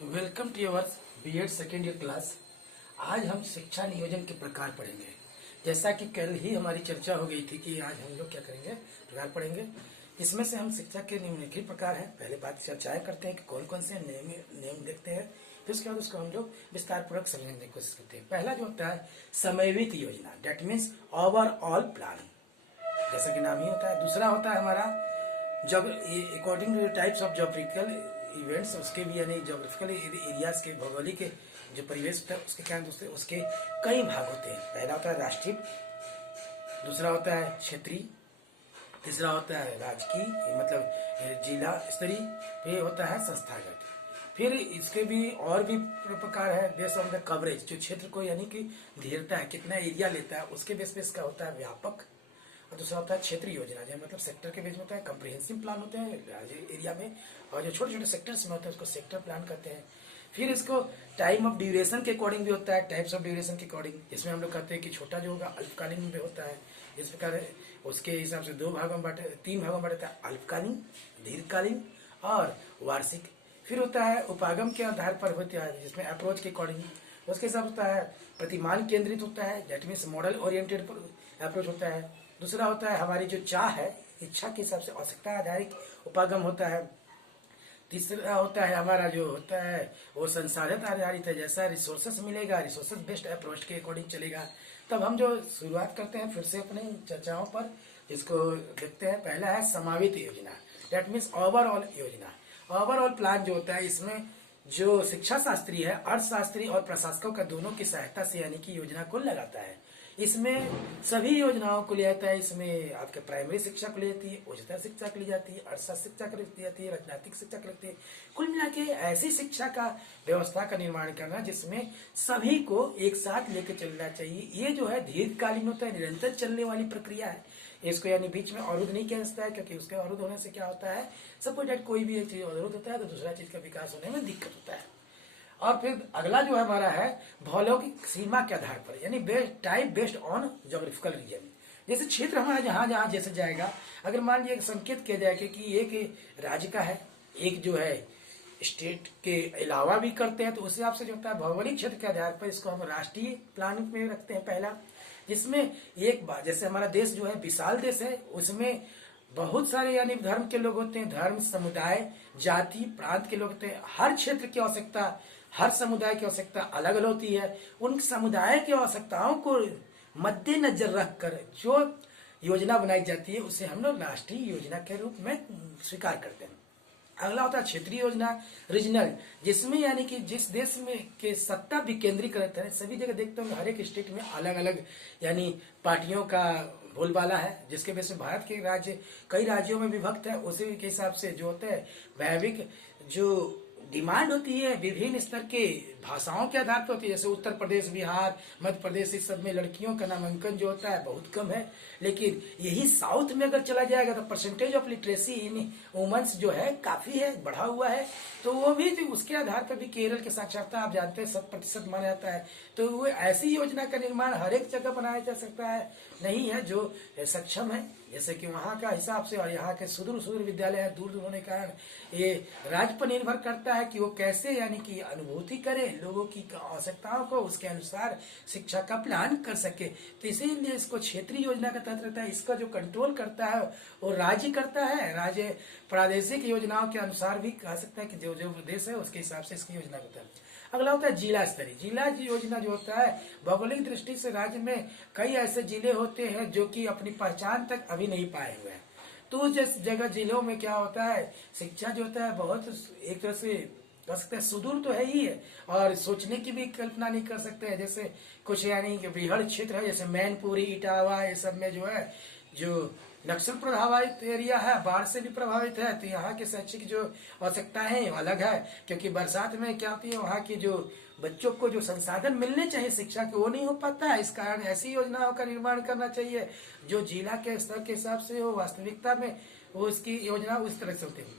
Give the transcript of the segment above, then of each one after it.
Welcome to your BEd second year class. आज हम शिक्षा नियोजन के प्रकार पढ़ेंगे। जैसा कि कल ही हमारी चर्चा हो गई थी कि आज हम लोग क्या करेंगे, प्रकार पढ़ेंगे। इसमें से हम शिक्षा के निम्नलिखित प्रकार हैं। पहले बात चर्चाएं करते हैं कि कौन कौन से नियम देखते हैं, फिर उसके बाद उसको हम लोग विस्तार पूर्वक समझने की कोशिश करते हैं। पहला जो होता है समन्वित योजना, डेट मीन्स ओवरऑल प्लान, जैसा कि नाम ही होता है। दूसरा होता है हमारा जब according two types of geographical events, उसके भी यानी जोग्राफिकल एरियाज के भौगोलिक जो परिवेश होता है उसके क्या दूसरे उसके कई भाग होते हैं। पहला होता है राष्ट्रीय, दूसरा होता है क्षेत्रीय, तीसरा होता है राजकीय मतलब जिला स्तरीय, फिर होता है संस्थागत। फिर इसके भी और भी प्रकार है बेस्ड ऑन द कवरेज, जो क्षेत्र को यानी कि घेरता है, कितना एरिया लेता है, उसके बेस पे इसका होता है व्यापक। और दूसरा होता है क्षेत्रीय योजना, जो मतलब सेक्टर के बेस में होता है। कंप्रिहेंसिव प्लान होते हैं एरिया में, और जो छोटे छोटे सेक्टर्स में होते हैं उसको सेक्टर प्लान कहते हैं। फिर इसको टाइम ऑफ ड्यूरेशन के अकॉर्डिंग भी होता है, टाइप्स ऑफ ड्यूरेशन के अकॉर्डिंग, जिसमें हम लोग कहते हैं कि छोटा जो होगा अल्पकालीन में होता है। इस प्रकार उसके हिसाब से तीन भागों में बांटा है, अल्पकालीन, दीर्घकालीन और वार्षिक। फिर होता है उपागम के आधार पर होता है, जिसमें अप्रोच के अकॉर्डिंग उसके हिसाब होता है प्रतिमान केंद्रित होता है, that means model oriented approach होता है। दूसरा होता है हमारी जो चाह है, इच्छा के हिसाब से आवश्यकता आधारित उपागम होता है। तीसरा होता है हमारा जो होता है वो संसाधन आधारित है, जैसा रिसोर्सेस मिलेगा रिसोर्सेस बेस्ड अप्रोच के अकॉर्डिंग चलेगा। तब हम जो शुरुआत करते हैं फिर से अपनी चर्चाओं पर, जिसको देखते हैं। पहला है समावित योजना, डेट मीन्स ओवरऑल योजना। ओवरऑल प्लान जो होता है इसमें जो शिक्षा शास्त्री है, अर्थशास्त्री और प्रशासकों का दोनों की सहायता से यानी कि योजना को लगाता है। इसमें सभी योजनाओं को लिया जाता है। इसमें आपके प्राइमरी शिक्षा को ली जाती है, उच्चतर शिक्षा को ली जाती है, अर्थशास्त्र शिक्षा को ली जाती है, राजनीतिक शिक्षा को लगती है। कुल मिला के ऐसी शिक्षा का व्यवस्था का निर्माण करना जिसमें सभी को एक साथ लेकर चलना चाहिए। ये जो है दीर्घकालीन होता है, निरंतर चलने वाली प्रक्रिया है। इसको यानी बीच में अवरुद्ध नहीं किया जा सकता है, क्योंकि उसके अवरुद्ध होने से क्या होता है, सपोज दैट कोई भी एक चीज अवरुद्ध होता है तो दूसरा चीज का विकास होने में दिक्कत होता है। और फिर अगला जो है हमारा है भौगोलिक सीमा के आधार पर, यानी type based on geographical region. जैसे क्षेत्र हमारा जहां जहां जैसे जाएगा, अगर मान लीजिए संकेत किया जाए कि एक राज्य का है, एक जो है स्टेट के अलावा भी करते हैं, तो उस हिसाब से जो होता है भौगोलिक क्षेत्र के आधार पर इसको हम राष्ट्रीय प्लान में रखते हैं पहला। जिसमें एक बात, जैसे हमारा देश जो है विशाल देश है, उसमें बहुत सारे यानी धर्म के लोग होते हैं, धर्म समुदाय जाति प्रांत के लोग होते हैं। हर क्षेत्र की आवश्यकता, हर समुदाय की आवश्यकता अलग अलग होती है। उन समुदाय की आवश्यकताओं को मद्देनजर रखकर जो योजना बनाई जाती है उसे हम लोग राष्ट्रीय योजना के रूप में स्वीकार करते हैं। अगला होता है क्षेत्रीय योजना, रीजनल, जिसमें यानी कि जिस देश में के सत्ता विकेंद्रीकृत है, सभी जगह देखते हैं हर एक स्टेट में अलग अलग यानी पार्टियों का बोलबाला है, जिसके वजह से भारत के राज्य कई राज्यों में विभक्त है। उसी के हिसाब से जो होता है वैश्विक जो डिमांड होती है विभिन्न स्तर के भाषाओं के आधार पर होती है। जैसे उत्तर प्रदेश, बिहार, मध्य प्रदेश, इस सब में लड़कियों का नामांकन जो होता है बहुत कम है। लेकिन यही साउथ में अगर चला जाएगा तो percentage of literacy in womens जो है काफी है, बढ़ा हुआ है। तो वो भी उसके आधार पर भी केरल के साक्षरता आप जानते हैं 100% माना जाता है। तो वो ऐसी योजना का निर्माण हर एक जगह बनाया जा सकता है, नहीं है जो सक्षम है, जैसे कि वहाँ का हिसाब से, और यहाँ के सुदूर सुदूर विद्यालय है दूर दूर होने के कारण ये राज्य पर निर्भर करता है कि वो कैसे यानी कि अनुभूति करे लोगों की आवश्यकताओं को, उसके अनुसार शिक्षा का प्लान कर सके। तो इसीलिए इसको क्षेत्रीय योजना का तहत रहता है। इसका जो कंट्रोल करता है वो राज्य करता है। राज्य प्रादेशिक योजनाओं के अनुसार भी कह सकता है कि जो जो प्रदेश है उसके हिसाब से इसकी योजना होता है। अगला होता है जिला स्तरीय। जिला योजना जो होता है भौगोलिक दृष्टि से राज्य में कई ऐसे जिले होते हैं जो कि अपनी पहचान तक अभी नहीं पाए हुए हैं। तो जिस जगह जिलों में क्या होता है शिक्षा जो होता है बहुत एक तरह से कह सकते हैं सुदूर तो है ही है, और सोचने की भी कल्पना नहीं कर सकते हैं। जैसे कुछ यानी कि बृहद क्षेत्र है, जैसे मैनपुरी, इटावा, ये सब में जो है जो नक्सल प्रभावित एरिया है, बाढ़ से भी प्रभावित है। तो यहाँ के शैक्षिक जो आवश्यकताएं हैं अलग है, क्योंकि बरसात में क्या होती है वहाँ की जो बच्चों को जो संसाधन मिलने चाहिए शिक्षा के वो नहीं हो पाता है। इस कारण ऐसी योजनाओं का निर्माण करना चाहिए जो जिला के स्तर के हिसाब से हो, वास्तविकता में वो उसकी योजना उस तरह से होती है।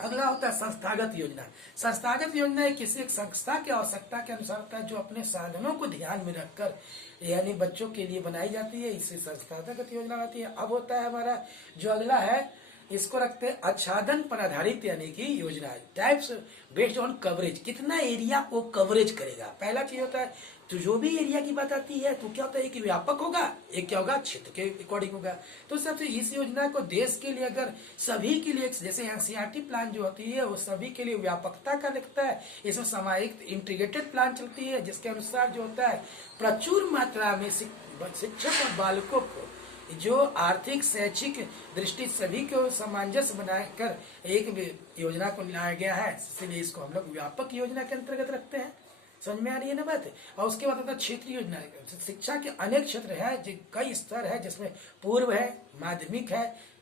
अगला होता है संस्थागत योजना। संस्थागत योजना एक किसी एक संस्था की आवश्यकता के अनुसार होता है, जो अपने साधनों को ध्यान में रखकर यानी बच्चों के लिए बनाई जाती है, इसे संस्थागत योजना आती है। अब होता है हमारा जो अगला है इसको रखते हैं आच्छादन पर आधारित यानी कि योजना। टाइप्स बेस्ड ऑन कवरेज, कितना एरिया को कवरेज करेगा। पहला चीज होता है तो जो भी एरिया की बात आती है तो क्या होता है कि व्यापक होगा, एक क्या होगा क्षेत्र के अकॉर्डिंग होगा। तो सबसे इस योजना को देश के लिए अगर सभी के लिए, जैसे एनसीईआरटी प्लान जो होती है वो सभी के लिए व्यापकता का लगता है। इसमें सामायिक इंटीग्रेटेड प्लान चलती है जिसके अनुसार जो होता है प्रचुर मात्रा में शिक्षक और बालकों को जो आर्थिक शैक्षिक दृष्टि सभी को सामंजस्य बनाकर एक योजना को लाया गया है, इसलिए इसको हम लोग व्यापक योजना के अंतर्गत रखते हैं। समझ में आ रही है ना बात। और उसके बाद आता है क्षेत्रीय योजना। शिक्षा के अनेक क्षेत्र है, कई स्तर है, जिसमें पूर्व है, माध्यमिक है,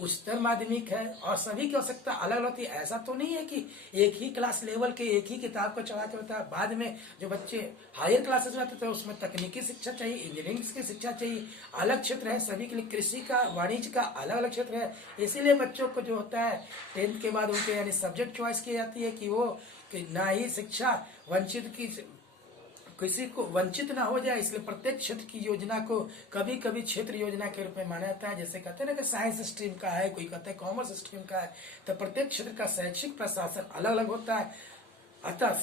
उच्चतर माध्यमिक है, और सभी की आवश्यकता अलग अलग होती है। ऐसा तो नहीं है कि एक ही क्लास लेवल के एक ही किताब को चलाते होता है। बाद में जो बच्चे हायर क्लासेस में आते थे उसमें तकनीकी शिक्षा चाहिए, इंजीनियरिंग की शिक्षा चाहिए, अलग क्षेत्र है सभी के लिए। कृषि का, वाणिज्य का अलग अलग क्षेत्र है। इसीलिए बच्चों को जो होता है 10th के बाद उनके यानी सब्जेक्ट चॉइस की जाती है कि वो ना ही शिक्षा वंचित की किसी को वंचित ना हो जाए। इसलिए प्रत्येक क्षेत्र की योजना को कभी कभी क्षेत्र योजना के रूप में माना जाता है। जैसे कहते हैं ना कि साइंस स्ट्रीम का है, कोई कहता है कॉमर्स स्ट्रीम का है, तो प्रत्येक क्षेत्र का शैक्षिक प्रशासन अलग अलग होता है। अतः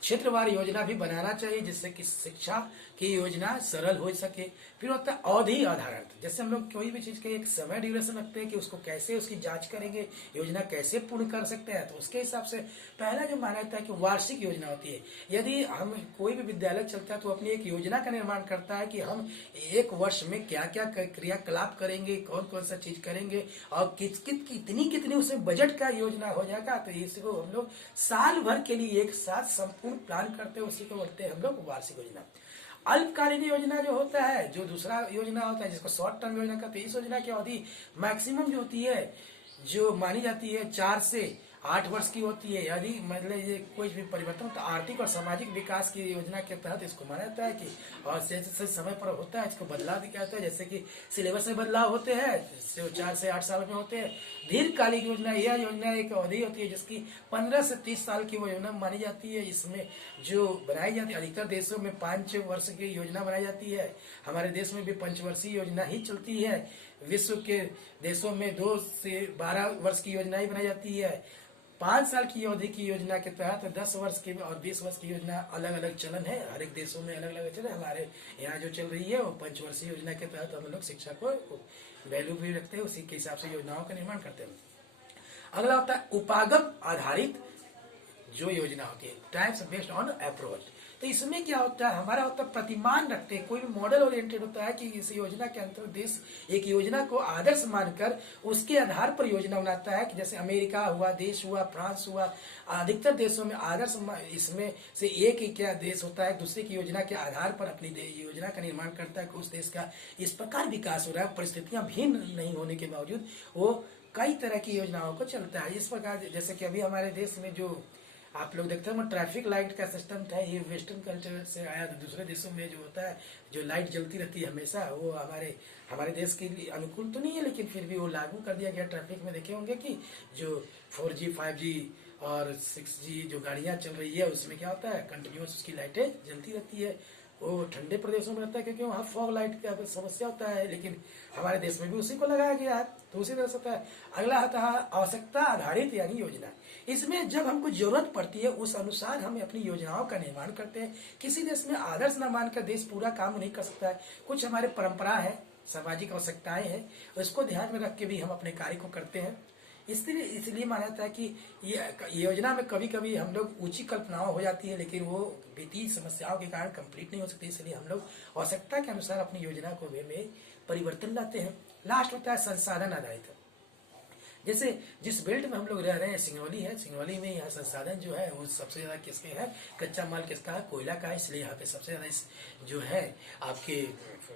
क्षेत्रवार योजना भी बनाना चाहिए जिससे कि शिक्षा की योजना सरल हो सके। फिर होता है अवधि आधारित। जैसे हम लोग कोई भी चीज के एक समय ड्यूरेशन रखते हैं कि उसको कैसे उसकी जांच करेंगे, योजना कैसे पूर्ण कर सकते हैं, तो उसके हिसाब से पहला जो माना जाता है कि वार्षिक योजना होती है। यदि हम कोई भी विद्यालय चलता है तो अपनी एक योजना का निर्माण करता है कि हम एक वर्ष में क्या क्या क्रियाकलाप करेंगे, कौन कौन सा चीज करेंगे, और कितनी उसमें बजट का योजना हो जाएगा। तो इसको हम लोग साल भर के लिए एक साथ संपूर्ण प्लान करते हैं, उसी को बोलते हैं हम लोग वार्षिक योजना। अल्पकालीन योजना जो होता है, जो दूसरा योजना होता है जिसको शॉर्ट टर्म योजना कहते हैं, इस योजना की अवधि मैक्सिमम जो होती है जो मानी जाती है 4 से 8 वर्ष की होती है। यदि मतलब ये कोई भी परिवर्तन तो आर्थिक और सामाजिक विकास की योजना के तहत इसको माना जाता है कि और जैसे समय पर होता है इसको बदलाव भी क्या होता है, जैसे कि सिलेबस में बदलाव होते हैं जो 4 से 8 साल में होते हैं। दीर्घकालिक योजना, यह योजना एक अवधि होती है जिसकी 15 से 30 साल की वो योजना मानी जाती है। इसमें जो बनाई जाती है अधिकतर देशों में 5 वर्ष की योजना बनाई जाती है। हमारे देश में भी 5 वर्षीय योजना ही चलती है। विश्व के देशों में 2 से 12 वर्ष की योजना ही बनाई जाती है। 5 साल की अवधि की योजना के तहत 10 वर्ष की और 20 वर्ष की योजना अलग अलग चलन है। हर एक देशों में अलग अलग चलन। हमारे यहाँ जो चल रही है वो 5 वर्षीय योजना के तहत हम लोग शिक्षा को वैल्यू भी रखते हैं, उसी के हिसाब से योजनाओं का निर्माण करते हैं। अगला होता है उपागम आधारित जो योजना होती है, टाइप्स बेस्ड ऑन अप्रोच। तो इसमें क्या होता है, हमारा होता है प्रतिमान रखते हैं, कोई भी मॉडल ओरिएंटेड होता है कि इस योजना के अंतर्गत देश एक योजना को आदर्श मानकर उसके आधार पर योजना बनाता है। कि जैसे अमेरिका हुआ, देश हुआ, फ्रांस हुआ, अधिकतर देशों में आदर्श इसमें से एक ही क्या देश होता है दूसरे की योजना के आधार पर अपनी योजना का निर्माण करता है कि उस देश का इस प्रकार विकास हो रहा है। परिस्थितियां भिन्न नहीं होने के बावजूद वो कई तरह की योजनाओं को चलता है। इस प्रकार जैसे कि अभी हमारे देश में जो आप लोग देखते हो ट्रैफिक लाइट का सिस्टम था, ये वेस्टर्न कल्चर से आया। तो दूसरे देशों में जो होता है जो लाइट जलती रहती है हमेशा, वो हमारे देश के लिए अनुकूल तो नहीं है, लेकिन फिर भी वो लागू कर दिया गया। ट्रैफिक में देखे होंगे कि जो 4G 5G और 6G जो गाड़ियां चल रही है उसमें क्या होता है कंटिन्यूस उसकी लाइटें जलती रहती है। वो ठंडे प्रदेशों में रहता है क्योंकि वहाँ फॉग लाइट का समस्या होता है, लेकिन हमारे देश में भी उसी को लगाया गया है, तो उसी तरह से होता है। अगला होता है आवश्यकता आधारित यानी योजना। इसमें जब हमको जरूरत पड़ती है उस अनुसार हम अपनी योजनाओं का निर्माण करते हैं। किसी देश में आदर्श न मानकर देश पूरा काम नहीं कर सकता है। कुछ हमारे परंपरा है, सामाजिक आवश्यकताएं हैं, उसको ध्यान में रख के भी हम अपने कार्य को करते हैं। इसलिए माना जाता है कि ये योजना में कभी कभी हम लोग ऊंची कल्पनाओं हो जाती है, लेकिन वो वित्तीय समस्याओं के कारण कंप्लीट नहीं हो सकती। इसलिए हम लोग आवश्यकता के अनुसार अपनी योजना को में परिवर्तन लाते हैं। लास्ट होता है संसाधन आधारित। जैसे जिस बेल्ट में हम लोग रह रहे हैं सिंगरौली है, सिंगरौली में यहाँ संसाधन जो है वो सबसे ज्यादा किसके है, कच्चा माल किसका है, कोयला का है। इसलिए यहाँ पे सबसे ज्यादा जो है आपके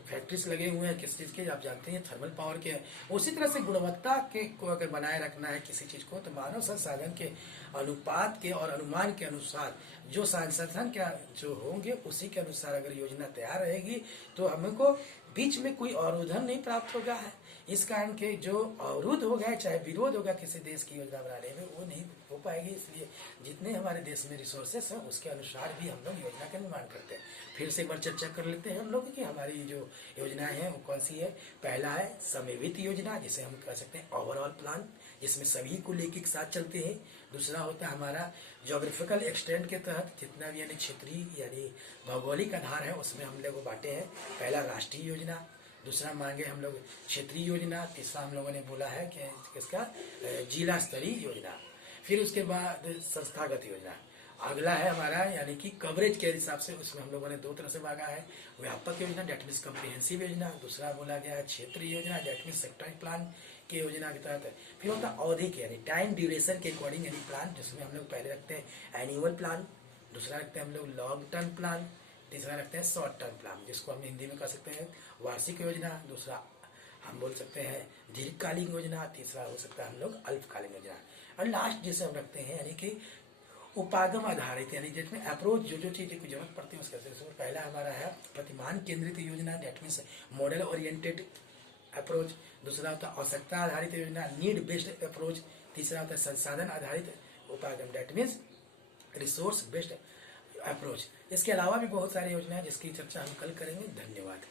फैक्ट्रीज लगे हुए हैं किस चीज के, आप जानते हैं थर्मल पावर के। उसी तरह से गुणवत्ता के को अगर बनाए रखना है किसी चीज को, तो मानव संसाधन के अनुपात के और अनुमान के अनुसार जो संसाधन क्या जो होंगे उसी के अनुसार अगर योजना तैयार रहेगी तो हमको बीच में कोई अवरोधन नहीं प्राप्त होगा है। इस कारण के जो अवरुद्ध हो गया, चाहे विरोध होगा किसी देश की योजना बनाने में, वो नहीं हो पाएगी। इसलिए जितने हमारे देश में रिसोर्सेस हैं उसके अनुसार भी हम लोग योजना का निर्माण करते हैं। फिर से एक बार चर्चा कर लेते हैं हम लोग कि हमारी जो योजनाएं हैं वो कौन सी है। पहला है समन्वित योजना, जिसे हम कह सकते हैं ओवरऑल प्लान, जिसमें सभी को लेके एक साथ चलते हैं। दूसरा होता है हमारा ज्योग्राफिकल एक्सटेंट के तहत जितना भी यानी क्षेत्रीय यानी भौगोलिक आधार है उसमें हम लोग बांटे हैं। पहला राष्ट्रीय योजना, दूसरा मांगे हम लोग क्षेत्रीय योजना, तीसरा हम लोगों ने बोला है कि किसका जिला स्तरीय योजना। फिर उसके बाद संस्थागत योजना। अगला है हमारा यानी कि कवरेज के हिसाब से, उसमें हम लोगों ने दो तरह से भागा है। व्यापक योजना डेट मीन्स कम्प्रिहेंसिव योजना, दूसरा बोला गया है क्षेत्रीय योजना डेट मीन्स सेक्टरल प्लान की योजना के तहत। फिर होता है अवधि यानी टाइम ड्यूरेशन के अकॉर्डिंग यानी प्लान, जिसमें हम लोग पहले रखते हैं एनुअल प्लान, दूसरा रखते हैं हम लोग लॉन्ग टर्म प्लान, तीसरा रखते हैं शॉर्ट टर्म प्लान, जिसको हम हिंदी में कह सकते हैं वार्षिक योजना, दूसरा हम बोल सकते हैं दीर्घकालीन योजना, तीसरा हो सकता है हम लोग अल्पकालीन योजना, और लास्ट जिसे हम रखते हैं यानी कि उपागम आधारित, यानी जिसमें अप्रोच जो चीज़ की जरूरत पड़ती है उसका। पहला हमारा है प्रतिमान केंद्रित योजना that means model oriented approach, दूसरा होता है आवश्यकता आधारित योजना नीड बेस्ड अप्रोच, तीसरा होता है संसाधन आधारित उपागम that means resource based approach. इसके अलावा भी बहुत सारी योजना है जिसकी चर्चा हम कल करेंगे। धन्यवाद।